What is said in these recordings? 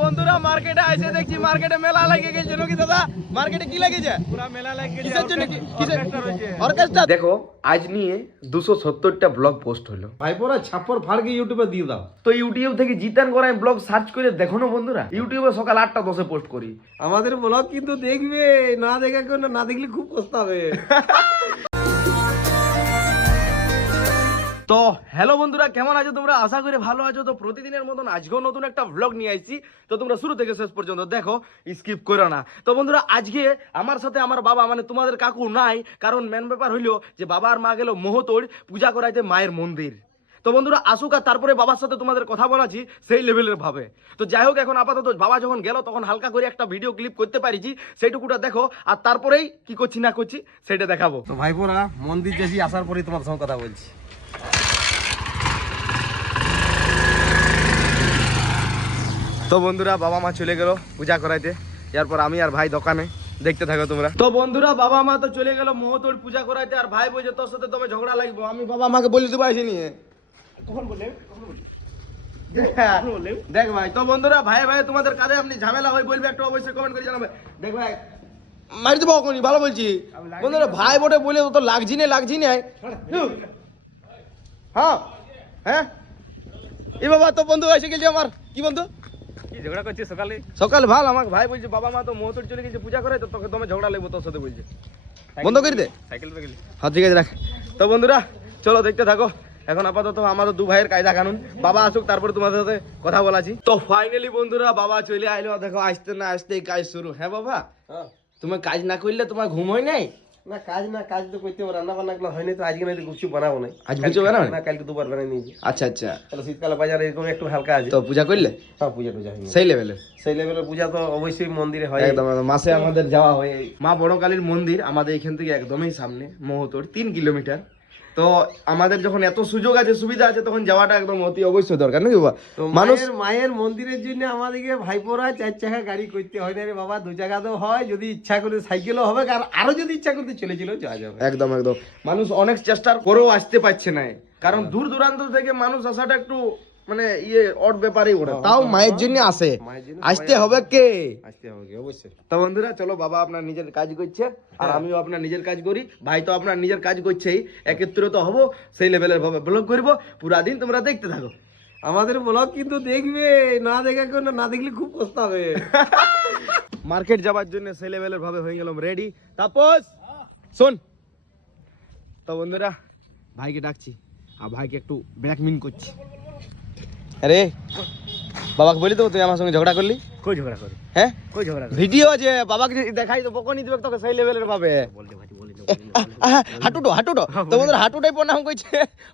বন্ধুরা মার্কেটে এসে দেখছি মার্কেটে মেলা লাগে গেছে। নাকি দাদা মার্কেটে কি লাগেছে পুরা মেলা লাগে কিসের জন্য কিসের অর্কেস্ট্রা দেখো আজ নিয়ে দুশো সত্তরটা ব্লগ পোস্ট হলো। ভাইপোরা ছাপ্পর ফাড়কে ইউটিউবে দিয়ে দাও। তো ইউটিউব থেকে জিতান করাই ব্লগ সার্চ করে দেখো না বন্ধুরা? ইউটিউবে সকাল আটটা দশে পোস্ট করি। আমাদের ব্লগ কিন্তু দেখবে না দেখা না দেখলে খুব পস্তাবে। তো হ্যালো বন্ধুরা, কেমন আছো তোমরা? আশা করি ভালো আছো। তো প্রতিদিনের মতন আজকেও নতুন একটা ব্লগ নিয়ে আইছি। তো তোমরা শুরু থেকে শেষ পর্যন্ত দেখো স্কিপ করো না। তো বন্ধুরা, আজকে আমার সাথে আমার বাবা মানে তোমাদের কাকু নাই, কারণ মেন ব্যাপার হইল যে বাবা আর মা গেল মোহতোড় পূজা করাইতে মায়ের মন্দির। তো বন্ধুরা, আসুক আর তারপরে বাবার সাথে তোমাদের কথা বলাছি সেই লেভেলের ভাবে। তো যাই হোক, এখন আপাতত বাবা যখন গেল, তখন হালকা করে একটা ভিডিও ক্লিপ করতে পারিছি। সেইটুকুটা দেখো, আর তারপরেই কি করছি না করছি, সেটা দেখাবো। তো ভাইপোরা মন্দির যেছি, আসার পরেই তোমার সঙ্গে কথা বলছি। তো বন্ধুরা বাবা মা চলে গেল পূজা করাইতে। এরপর আমি আর ভাই দোকানে দেখতে থাকো তোমরা। তো বন্ধুরা বাবা মা তো চলে গেল মোহতোর পূজা করাইতে আর ভাই বলছে তোর সাথে তবে ঝগড়া লাগবো। আমি বাবা মাকে বলে দেবো আসে নিয়ে দেখ ভাই তো বন্ধুরা ভাই ভাই তোমাদের কাজে আপনি ঝামেলা হয় বলবে একটু অবশ্যই কমেন্ট করে জানাবে। দেখ ভাই মারি দেবো কোনি ভালো বলছি। বন্ধুরা ভাই বটে বলে তো লাগছি না লাগছি না। হ্যাঁ। হ্যাঁ। এ বাবা তো বন্ধু এসে গেছে আমার। কি বন্ধু? কি ঝগড়া করছিস সকালে? সকাল ভালো আমাকে ভাই বলছে বাবা মা তো মোহতর চলে গেছে পূজা করে তো তোকে তোমার ঝগড়া লাগবো তোর সাথে বলছে। বন্ধ করে দে। সাইকেল পে হ্যাঁ ঠিক আছে রাখ। তো বন্ধুরা চলো দেখতে থাকো। এখন আপাতত আমাদের দু ভাইয়ের কায়দা কানুন। বাবা আসুক তারপরে তোমাদের সাথে কথা বলাছি। তো ফাইনালি বন্ধুরা বাবা চলে আইলো। দেখো আসতে না আসতেই কাজ শুরু। হ্যাঁ বাবা? তুমি কাজ না করলে তোমার ঘুম হয় নাই? না কাজ না কাজ তো করতে হবে রান্না বান্না গুলো হয়নি তো আজকে বানাবো না আজ গুপচুপ বানাবো না? না কালকে দুবার বানিয়ে নিয়েছি। আচ্ছা আচ্ছা। তাহলে শীতকালে বাজারে এরকম একটু হালকা আছে। তো পূজা করলে? হ্যাঁ পূজা টুজা হয়নি সেই লেভেলে সেই লেভেলে পূজা তো অবশ্যই মন্দিরে হয়। একদম। মাসে আমাদের যাওয়া হয় মা বড় কালীর মন্দির আমাদের এখান থেকে একদমই সামনে মহতর তিন কিলোমিটার। তো আমাদের যখন এত সুযোগ আছে সুবিধা আছে তখন যাওয়াটা একদম অতি অবশ্যই দরকার নাকি বাবা? মানুষ মায়ের মন্দিরের জন্য আমাদেরকে ভাইপোরা চার চাকা গাড়ি করতে হয় না রে বাবা দু জায়গা তো হয় যদি ইচ্ছা করে সাইকেলও হবে আর আরও যদি ইচ্ছা করতে চলে চলেও যাওয়া যাবে। একদম একদম। মানুষ অনেক চেষ্টার করেও আসতে পারছে না। কারণ দূর দূরান্ত থেকে মানুষ আসাটা একটু মানে ইয়ে অট ব্যাপারেই ওঠে। তাও মায়ের জন্য আসে। আসতে হবে কে? আসতে হবে কি, অবশ্যই। তো বন্ধুরা চলো বাবা আপনার নিজের কাজ করছে আর আমিও আপনার নিজের কাজ করি ভাই তো আপনার নিজের কাজ করছেই একত্রিত হব সেই লেভেলের ভাবে ব্লগ করব পুরা দিন তোমরা দেখতে থাকো। আমাদের ব্লগ কিন্তু দেখবে না দেখা না, না দেখলে খুব পস্তাবে। মার্কেট যাবার জন্য সেই লেভেলের ভাবে হয়ে গেলাম রেডি তাপস শোন। তো বন্ধুরা ভাইকে ডাকছি আর ভাইকে একটু ব্ল্যাকমিন করছি। আরে বাবাকে বলি তো তুই আমার সঙ্গে ঝগড়া করলি? কই ঝগড়া করে হ্যাঁ? কই ঝগড়া ভিডিও যে বাবাকে যদি দেখাই তো বকনি দিবে তোকে সেই লেভেলের ভাবে বলতে ভাই বলি আহা, হাঁটুটো হাঁটুটো। তো বন্ধুরা হাঁটুটাই প্রণাম করছে।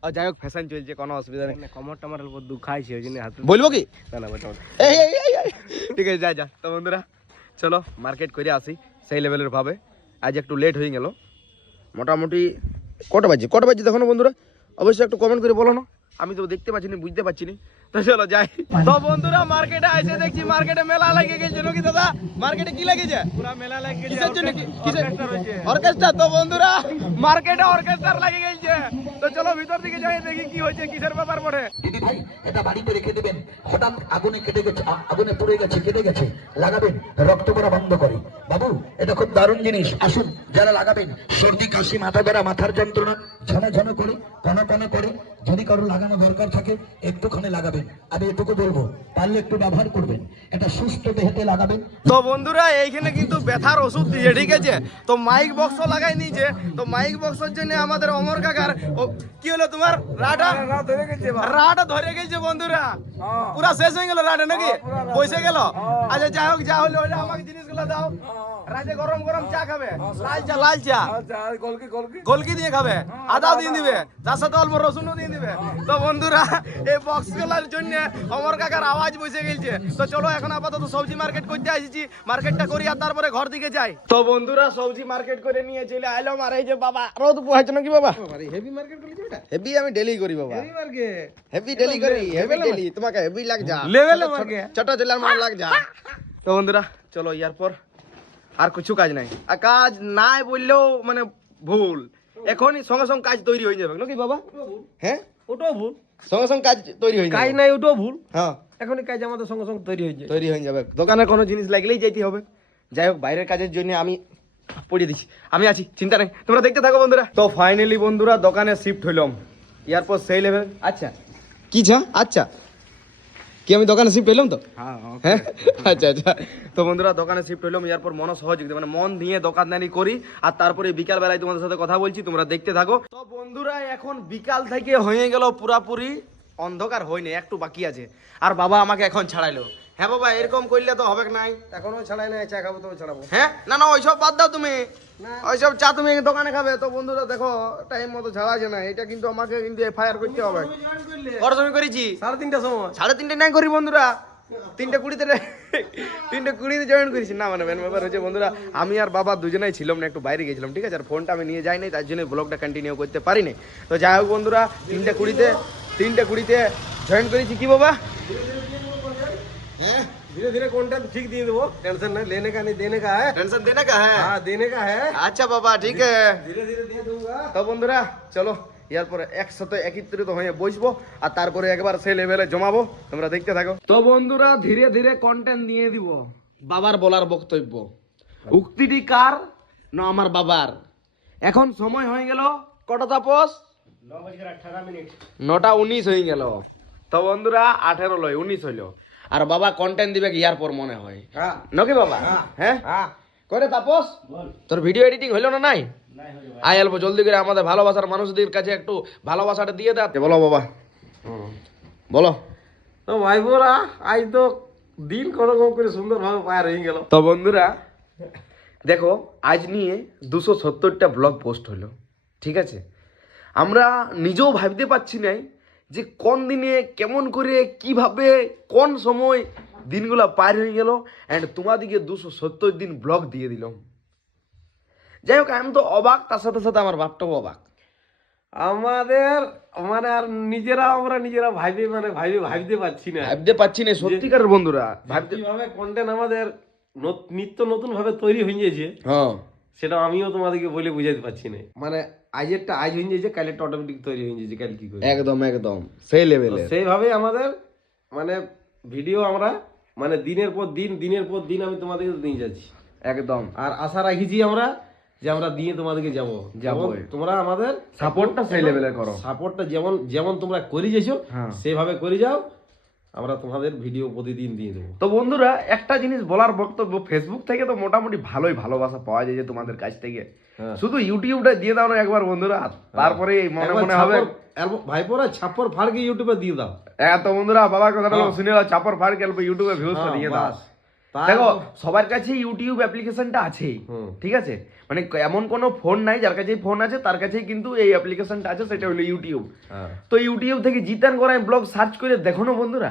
আর যাই হোক ফ্যাশন চলছে কোনো অসুবিধা নেই। কমর টমর উপর দুখাইছে ওই জন্য হাত বলব কি? না না বলতে এই এই এই এই। ঠিক আছে যা যা। তো বন্ধুরা চলো মার্কেট করে আসি সেই লেভেলের ভাবে। আজ একটু লেট হয়ে গেল। মোটামুটি কটা বাজে? কটা বাজে দেখো না বন্ধুরা? অবশ্যই একটু কমেন্ট করে বলো না। আমি তো দেখতে পাচ্ছি না বুঝতে পারছি না। তো চলো যাই। তো বন্ধুরা মার্কেটে এসে দেখছি মার্কেটে মেলা লাগে গেছে। নাকি দাদা মার্কেটে কি লাগেছে পুরা মেলা লাগে কিসের জন্য কিসের অর্কেস্ট্রা তো বন্ধুরা মার্কেটে অর্কেস্ট্রা লাগে গেছে। তো চলো ভিতর দিকে যাই দেখি কি হয়েছে কিসের ব্যাপার পড়ে। দিদি ভাই এটা বাড়িতে রেখে দেবেন। হঠাৎ আগুনে কেটে গেছে আগুনে পুড়ে গেছে কেটে গেছে। লাগাবেন রক্ত পড়া বন্ধ করে। বাবু এটা খুব দারুণ জিনিস। আসুন যারা লাগাবেন সর্দি কাশি মাথা ব্যথা মাথার যন্ত্রণা ঝন ঝন করে কন কন করে যদি কারও লাগানো দরকার থাকে একটুখানি লাগাবেন। আমি এটুকু বলব পারলে একটু ব্যবহার করবেন। এটা সুস্থ দেহেতে লাগাবেন। তো বন্ধুরা এইখানে কিন্তু ব্যথার ওষুধ দিয়ে ঠিক আছে? তো মাইক বক্স লাগাই নিয়েছে তো মাইক বক্সের জন্য আমাদের অমর কাকার কি হলো তোমার? রাটা? রাটা ধরে গেছে বন্ধুরা। পুরা শেষ হয়ে গেল রাটা নাকি? বসে গেল? আচ্ছা যাই হোক যা হলো হলো আমাকে জিনিসগুলো দাও। রাতে গরম গরম চা খাবে। লাল চা লাল চা। গোলকি দিয়ে খাবে। আদাও দিয়ে দিবে। তার সাথে অল্প রসুনও দিয়ে দিবে তো বন্ধুরা এই বক্সগুলার জন্য অমর কাকার আওয়াজ বসে গেছে তো চলো এখন আপাতত সবজি মার্কেট করতে আসিছি। মার্কেটটা করি আর তারপরে ঘর দিকে যাই। তো বন্ধুরা সবজি মার্কেট করে নিয়ে চলে আইলাম। আর এই যে বাবা রোদ পোহাইছে নাকি বাবা? হেভি মার্কেট করেছে এটা? হেভি আমি ডেলি করি বাবা। হেভি মার্কেট হেভি ডেলি করি হেভি ডেলি তোমাকে হেভি লাগ যা। Level এ ছোট- জেলার মতো লাগ যা। তো বন্ধুরা চলো ইয়ার পর আর কিছু কাজ নাই। আর কাজ নাই বললেও মানে ভুল। এখনই সঙ্গে সঙ্গে কাজ তৈরি হয়ে যাবে। নাকি বাবা? হ্যাঁ? ওটাও ভুল। সঙ্গে সঙ্গে কাজ তৈরি হয়ে কাজ যাবে। নাই ওটাও ভুল। হ্যাঁ। এখনই কাজ আমাদের সঙ্গে সঙ্গে তৈরি হয়ে যায়। তৈরি হয়ে যাবে। দোকানে কোনো জিনিস লাগলেই যেতে হবে। যাই হোক বাইরের কাজের জন্য আমি পড়িয়ে দিচ্ছি। আমি আছি চিন্তা নেই। তোমরা দেখতে থাকো বন্ধুরা। তো ফাইনালি বন্ধুরা দোকানে শিফট হইলাম। এরপর সেই লেভেল আচ্ছা। কি ছা আচ্ছা। কি আমি দোকানে শিফট হইলাম তো? হ্যাঁ আচ্ছা আচ্ছা। তো বন্ধুরা দোকানে শিফট হইলাম এরপর মন সহযোগিতা মানে মন দিয়ে দোকানদারি করি আর তারপরে বিকাল বেলায় তোমাদের সাথে কথা বলছি তোমরা দেখতে থাকো। তো বন্ধুরা এখন বিকাল থেকে হয়ে গেল পুরাপুরি অন্ধকার হয়নি একটু বাকি আছে। আর বাবা আমাকে এখন ছাড়াইলো। হ্যাঁ বাবা এরকম করলে তো হবে না এখনও ছাড়াই নাই চা খাব তবে ছাড়াবো। হ্যাঁ? না না ওইসব বাদ দাও তুমি। ওইসব চা তুমি দোকানে খাবে। তো বন্ধুরা দেখো টাইম মতো ছাড়া ছাড়াছে না। এটা কিন্তু আমাকে কিন্তু এফআইআর করতে হবে। কত সময় করেছি। সাড়ে তিনটার সময়। সাড়ে তিনটে নাই করি বন্ধুরা। তিনটে কুড়িতে তিনটে কুড়িতে জয়েন করেছি। না মানে মেন ব্যাপার হচ্ছে বন্ধুরা আমি আর বাবা দুজনেই ছিলাম না একটু বাইরে গেছিলাম ঠিক আছে? আর ফোনটা আমি নিয়ে যাইনি তার জন্য ব্লগটা কন্টিনিউ করতে পারিনি। তো যাই হোক বন্ধুরা তিনটে কুড়িতে তিনটে কুড়িতে জয়েন করেছি। কি বাবা? धीरे धीरे कॉन्टेंट ठीक दिए देवो टेंशन नहीं लेने का नहीं देने का है টেনশন দেনে কা হ্যাঁ हाँ देने का है আচ্ছা বাবা ঠিক আছে धीरे धीरे दे दूंगा তো বন্ধুরা চলো এরপরে একসাথে একত্রিত হয়ে বসবো আর তারপরে একবার সেই লেভেলে জমাবো তোমরা দেখতে থাকো তো বন্ধুরা ধীরে ধীরে কন্টেন্ট দিয়ে দিব বাবার বলার বক্তব্য উক্তিটি কার না আমার বাবার এখন সময় হয়ে গেল কটা তাপস নটা উনিশ হয়ে গেল তো বন্ধুরা আঠেরো লয় উনিশ হইলো আর বাবা কন্টেন্ট দিবে কি ইয়ার পর মনে হয়? हाँ নাকি বাবা? হ্যাঁ। हाँ করে তাপস তোর ভিডিও এডিটিং হইল না নাই? আয় অল্প জলদি করে আমাদের ভালোবাসার মানুষদের কাছে একটু ভালোবাসাটা দিয়ে দে। বলো বাবা? বলো। তো ভাই বোরা আজ তো দিন কোনো রকম করে সুন্দর ভাবে পার হয়ে গেল। তো বন্ধুরা দেখো আজ নিয়ে দুশো সত্তরটা ব্লগ পোস্ট হলো। ঠিক আছে? আমরা নিজেও ভাবতে পারছি নাই যে কোন দিনে কেমন করে কীভাবে কোন সময় দিনগুলো পার হয়ে গেল অ্যান্ড তোমাদিকে দুশো সত্তর দিন ব্লগ দিয়ে দিলাম। যাই হোক আমি তো অবাক তার সাথে সাথে আমার বাপটাও অবাক। আমাদের মানে আর নিজেরা আমরা নিজেরা ভাইবে মানে ভাইবে ভাবতে পারছি না। ভাবতে পারছি না সত্যিকারের বন্ধুরা। ভাবতে কীভাবে কন্টেন্ট আমাদের নত- নিত্য নতুন ভাবে তৈরি হয়ে গেছে হ্যাঁ। সেটা আমিও তোমাদেরকে বলে বুঝাতে পারছি না। মানে আজেরটা আজ হয়ে যাচ্ছে কালেরটা অটোমেটিক তৈরি হয়ে যাচ্ছে কাল কি করে? একদম একদম সেই লেভেলে সেইভাবে আমাদের মানে ভিডিও আমরা মানে দিনের পর দিন দিনের পর দিন আমি তোমাদেরকে নিয়ে যাচ্ছি। একদম। আর আশা রাখিছি আমরা যে আমরা দিয়ে তোমাদেরকে যাব। যাবোই। তোমরা আমাদের সাপোর্টটা সেই লেভেলে করো। সাপোর্টটা যেমন যেমন তোমরা করে যেছো হ্যাঁ। সেভাবে করে যাও। আমরা তোমাদের ভিডিও প্রতিদিন দিয়ে দেবো। তো বন্ধুরা একটা জিনিস বলার বক্তব্য ফেসবুক থেকে তো মোটামুটি ভালোই ভালোবাসা পাওয়া যায় যে তোমাদের কাছ থেকে। হ্যাঁ। শুধু ইউটিউবটা দিয়ে দাও না একবার বন্ধুরা তারপরে ভাইপোরা মনে মনে হবে ভাইপোরা ছাপর ফাড়কে ইউটিউবে দিয়ে দাও। এত বন্ধুরা বাবা কথাটা শুনে চাপর ফাড়কে ইউটিউবে ভিউজটা হ্যাঁ, দিয়ে দাও। দেখো সবার কাছে ইউটিউব অ্যাপ্লিকেশনটা আছেই ঠিক আছে? মানে এমন কোনো ফোন নাই যার কাছে ফোন আছে তার কাছেই কিন্তু এই অ্যাপ্লিকেশনটা আছে সেটা হলো ইউটিউব হ্যাঁ। তো ইউটিউব থেকে জিতান করাই ব্লগ সার্চ করে দেখো না বন্ধুরা?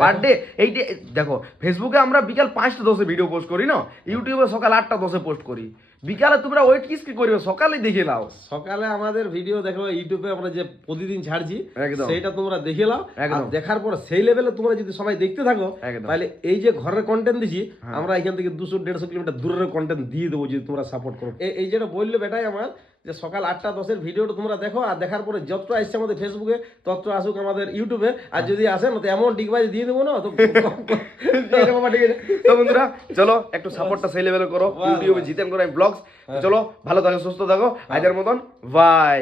বার্থডে পার ডে এইটা দেখো ফেসবুকে আমরা বিকাল পাঁচটা দশে ভিডিও পোস্ট করি না? ইউটিউবে সকাল আটটা দশে পোস্ট করি। বিকালে তোমরা ওয়েট কিস কি করবে? সকালে দেখে নাও। সকালে আমাদের ভিডিও দেখো ইউটিউবে আমরা যে প্রতিদিন ছাড়ছি সেটা সেইটা তোমরা দেখে নাও। আর দেখার পর সেই লেভেলে তোমরা যদি সবাই দেখতে থাকো তাহলে এই যে ঘরের কন্টেন্ট দিছি আমরা এখান থেকে দুশো দেড়শো কিলোমিটার দূরের কন্টেন্ট দিয়ে দেবো যদি তোমরা সাপোর্ট করো। এই যেটা বলল বেটাই আমার যে সকাল আটটা দশের ভিডিওটা তোমরা দেখো আর দেখার পরে যত আসছে আমাদের ফেসবুকে তত আসুক আমাদের ইউটিউবে আর যদি আসেন তো এমন ডিগবাজি দিয়ে দেবো না। তো বন্ধুরা চলো একটু সাপোর্টটা সেই লেভেল করো। ইউটিউবে জিতেন করো ব্লগস চলো ভালো থাকো সুস্থ থাকো। আজের মতন বাই